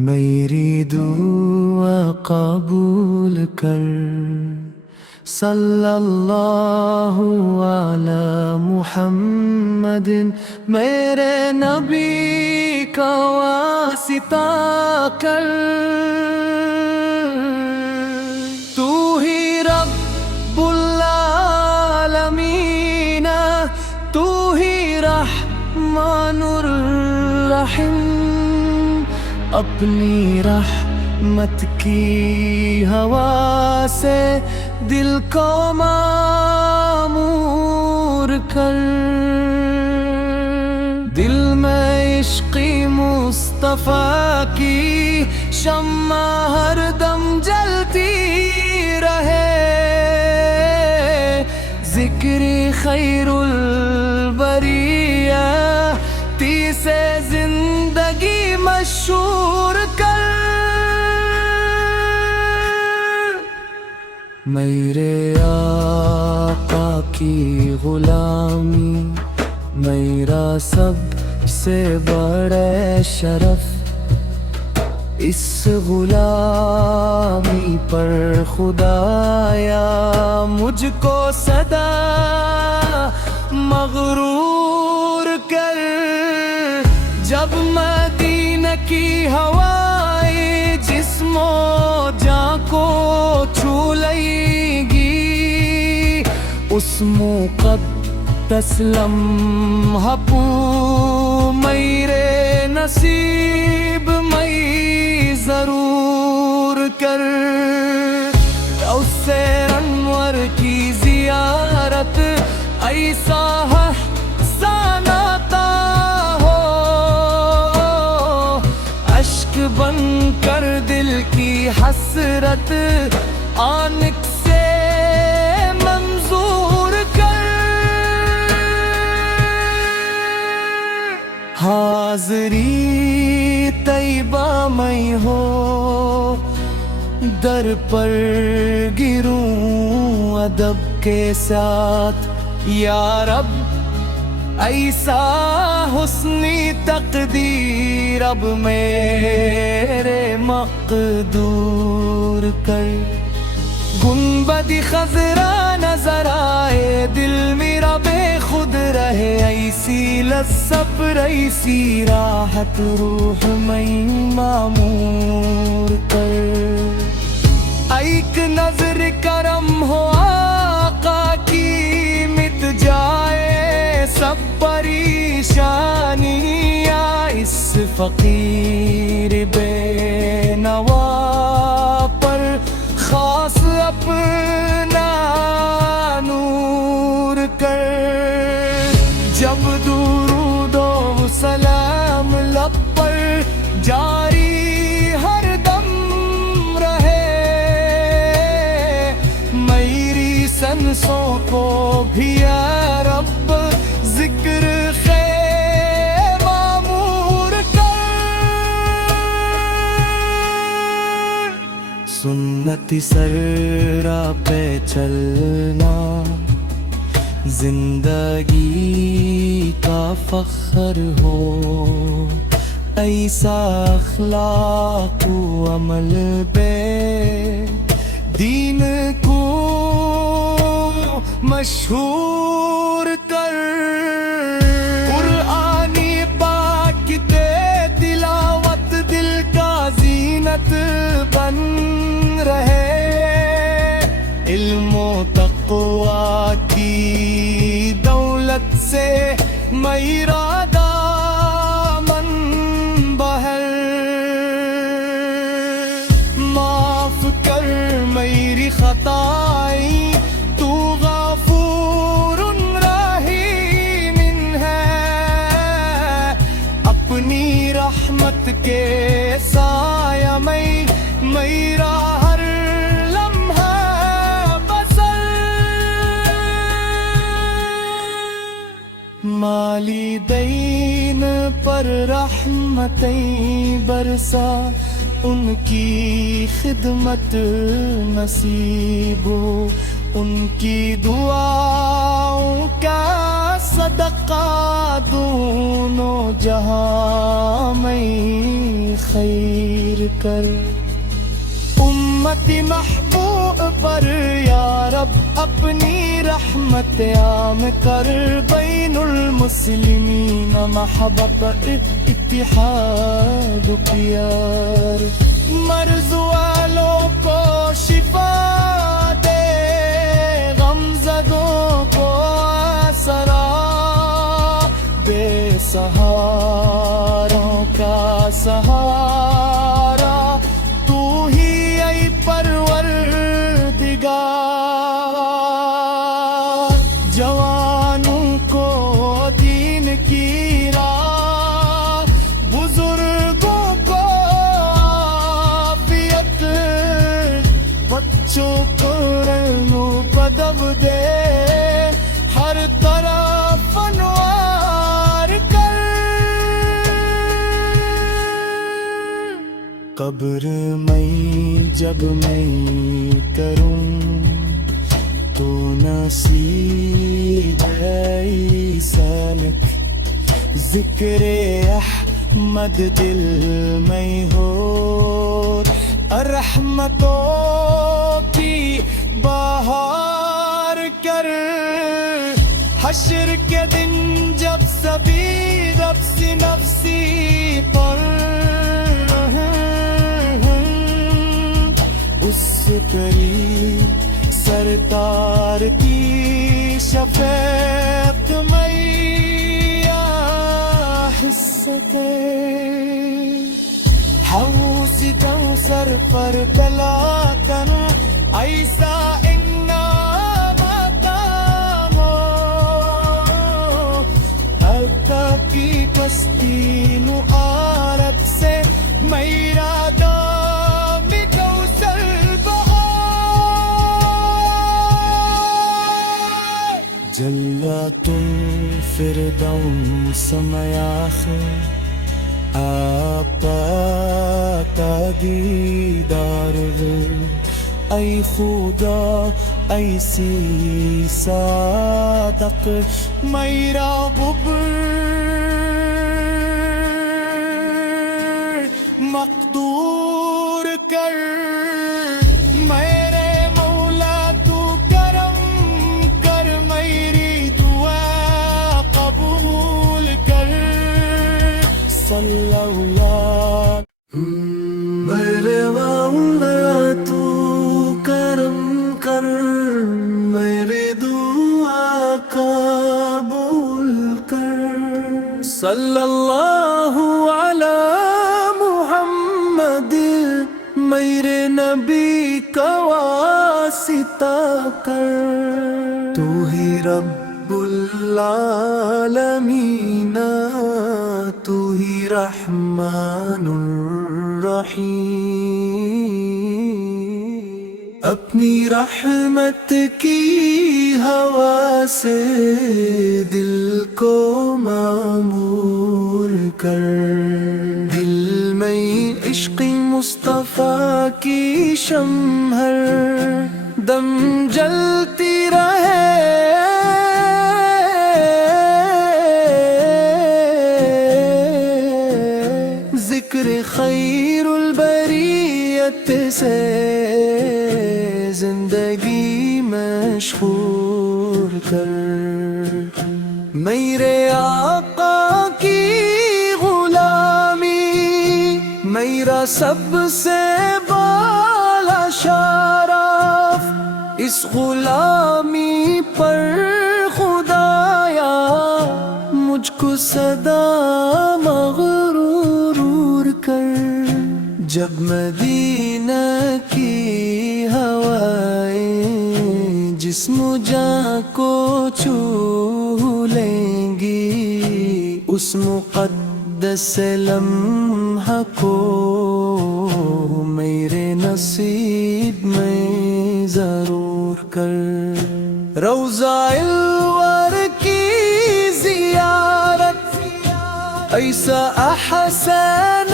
میری دعا قبول کر صلی اللہ علی محمد میرے نبی کا واسطہ کر تو ہی رب العالمین تو ہی رحمان الرحیم اپنی رحمت کی ہوا سے دل کو معمور کر دل میں عشقی مصطفیٰ کی شمع ہر دم جلتی رہے ذکر خیر البریہ تی سے زندگی مشہور کر میرے آقا کی غلامی میرا سب سے بڑا شرف اس غلامی پر خدایا مجھ کو سدا مغرور کر جب مدینہ کی ہوائیں جسم و جاں کو چھو لے گی اس مقدس لمحہ پو میرے نصیب میں ضرور کر اس سے انور کی زیارت ایسا بن کر دل کی حسرت آنکھ سے منظور کر حاضری طیبہ میں ہو در پر گروں ادب کے ساتھ یا رب ایسا حسنی تقدیر اب میرے مقدور کر گنبد خضرا نظر آئے دل میرا بے خود رہے ایسی لذت ایسی راحت روح میں معمور کر ایک نظر کرم ہو آقا کی مٹ جائے سب پریشانیاں اس فقیر بے نوا پر خاص اپنا نور کر جب درود و سلام لب پر جاری ہر دم رہے میری سنسوں کو بھی یا رب ذکر خیر معمور کر سنت سرا پہ چلنا زندگی کا فخر ہو ایسا اخلاق و عمل پہ دین کو مشہور کر قرآنی پاک کے تلاوت دل کا زینت بن رہے علم و تقوی کی دولت سے میرا دامن بہر معاف کر میری خطائیں تو غفور رحیم ہے اپنی رحمت کے سایہ میں میرا ہر لمحہ بسر مالی دین پر رحمتیں برسا ان کی خدمت نصیب ہو ان کی دعاؤں کا صدقہ دونوں جہاں میں خیر کر، امت محبوب پر یا رب اپنی رحمت عام کر، بین المسلمین محبت اتحاد و پیار، مرض والوں کو شفا دے، غم زدوں کو آسرا، بے سہاروں کا سہارا تو ہی ای پروردگار، جوانوں کو دین کی راہ، بزرگوں کو عافیت، بچوں کو علم و ادب دے، ہر طرف انوار کر، قبر میں جب میں کروں تو نصیب ہے سالک، ذکر احمد دل میں ہو، رحمتوں کی بہار کر، حشر کے دن جب سبھی نفسی نفسی پر، اس قریب سرکار کی شفاعت میں سکے، حوض کوثر پر پلا کر ایسا کی کشتی نعارت سے میرا دام کوثر بہار، جلوۃ الفردوس میاخر آقا کا دیدار، ای خدا ایسی صادق میرا مقدور کر، میرے مولا تو کرم کر، میری دعا قبول کر، صلی اللہ میرے مولا تو کرم کر، میری دعا قبول کر، صلی اللہ علی میرے نبی کا واسطہ کر، تو ہی رب العالمین، تو ہی رحمان الرحیم، اپنی رحمت کی ہوا سے دل کو معمور کر، دل میں عشق مصطفیٰ کی شمع ہر دم جلتی رہے، ذکر خیر البریت سے زندگی مشغول کر، میرے آقا کی میرا سب سے بالا شرف، اس غلامی پر خدایا مجھ کو سدا مغرور کر، جب مدینہ کی ہوائیں جسم و جاں کو چھو لیں گی، اس مقدس لمحہ کو میرے نصیب میں ضرور کر، روضہ انور کی زیارت ایسا احسن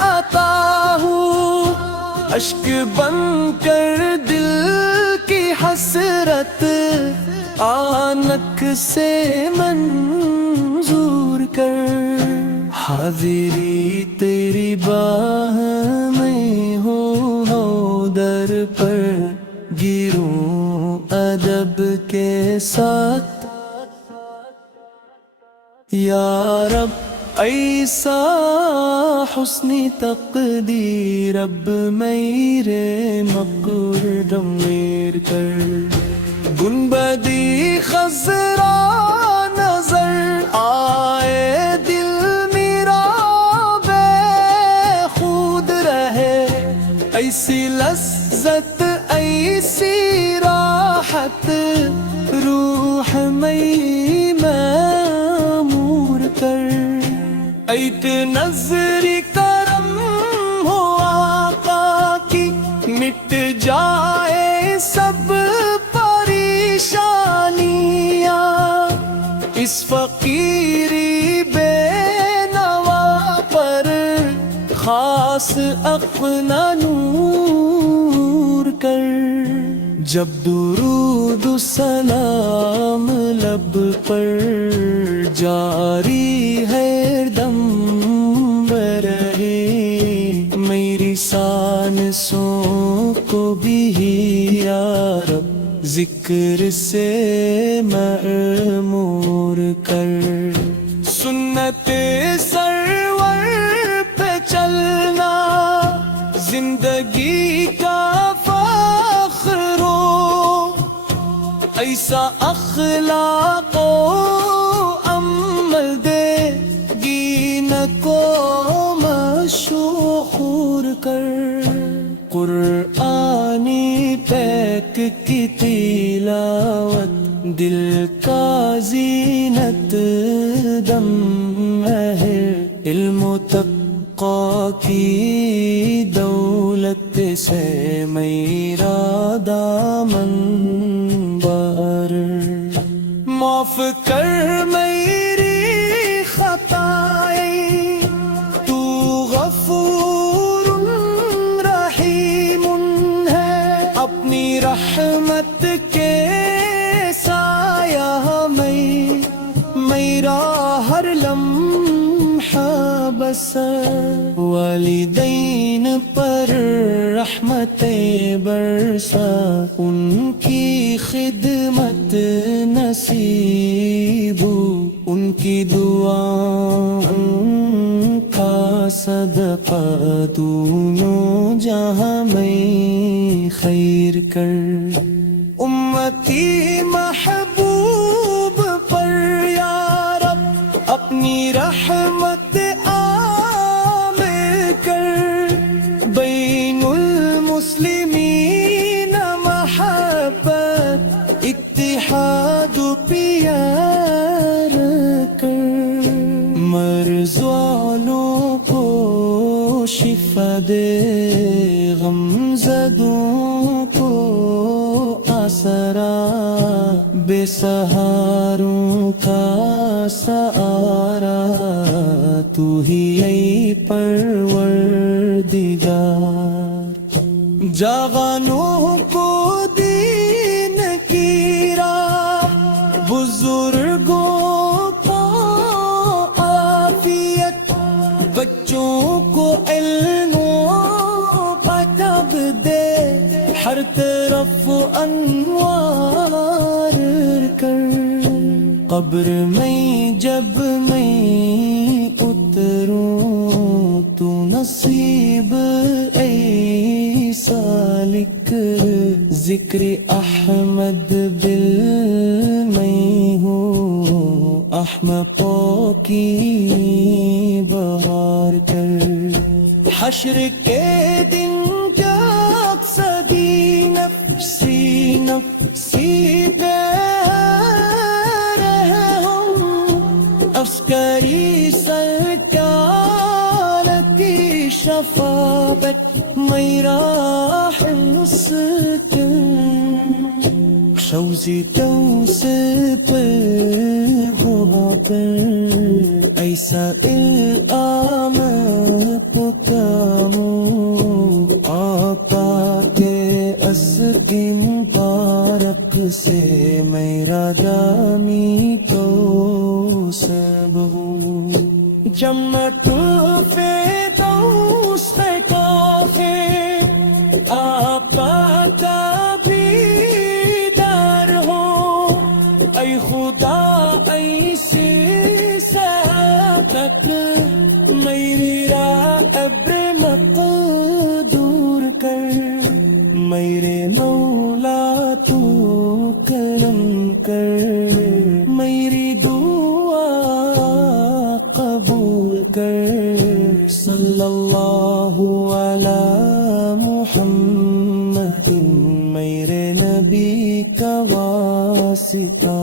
عطا ہوں، اشک بن کر دل کی حسرت آنکھ سے منظور کر، حاضری تیری باہ میں ہو در پر گروں ادب کے ساتھ یا رب ایسا حسن تقدیر رب میرے مقدم میر کر گنبدی خضرا نظر آئے دل میرا بے خود رہے ایسی لذت ایسی راحت روح میں معمور کر ایت نظری کرم ہو آقا کی مٹ جائے سب اس فقیری بے نوا پر خاص اپنا نور کر جب درود و سلام لب پر جاری ہے دم برہے میری سانسوں کو بھی یا رب ذکر سے معمور کر سنت سرور پہ چلنا زندگی کا فخر ہو ایسا اخلاق و عمل دے گین کو مشہور کر قرآنی پیک کی تلاوت دل کا زینت دم مہر علم و تقوی کی دولت سے میرا دامن بر معاف کر میری خطائیں تو غفور رحیم ہے اپنی رحمت کے سایہ میں میرا ہر لمحہ بسر والدین پر رحمتیں برسا ان کی خدمت نصیب ان کی دعا کا صدقہ دونوں جہاں میں خیر کر امتی محبوب پر یا رب اپنی رحمت عام کر بین المسلمین محبت اتحاد پیار کر مرض والوں کو شفا دے غم زدوں کو آسرا بے سہاروں کا سہارا تو ہی ای پروردگار جاغانوں کو دین کی راہ بزرگوں کو عافیت بچوں کو علم و ادب دے ہر طرف انوار کر قبر میں جب میں اتروں تو نصیب ایسا لکھ ذکر احمد دل میں ہو احمقوں کی بہار کر حشر کے دن صدی نفسی نفسی پہ رہے ہوں عسکری سرکار کی شفاعت میرا حسن شوزی تو سے پہ ہوا کر ایسا الہام پکامو آقا کے اسکی مبارک سے میرا جامی تو سب ہوں جمت اللہ علی محمد میرے نبی کا واسطہ